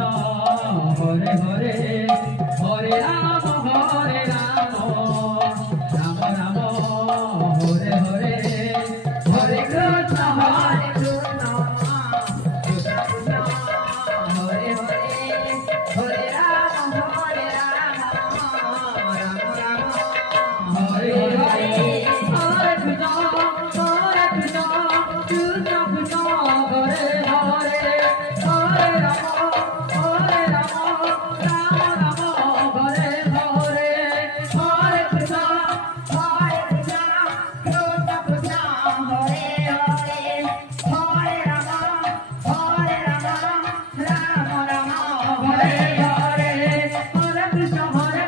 Hare Hare Hare Rama Rama Rama Hare Hare Hare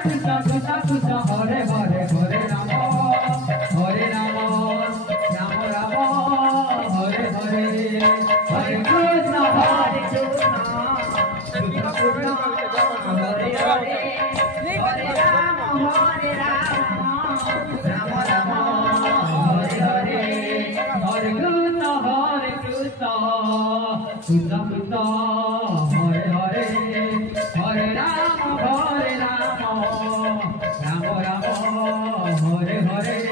Krishna Krishna Krishna Hare Hare Hare Rama Rama Rama Hare Hare Hare Krishna Krishna Krishna Hare Hare Hare Rama Krishna Krishna Hare Hare Hare Rama Rama Rama Hare Hare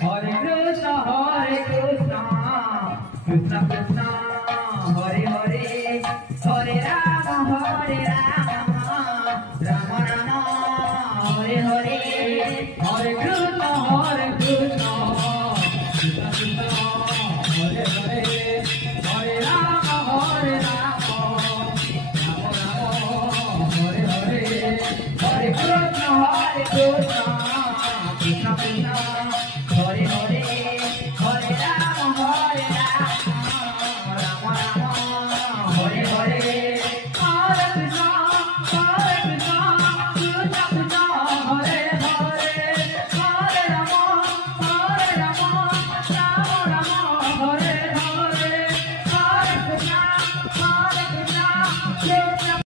Hare Krishna Krishna Krishna Hare Hare Hare Rama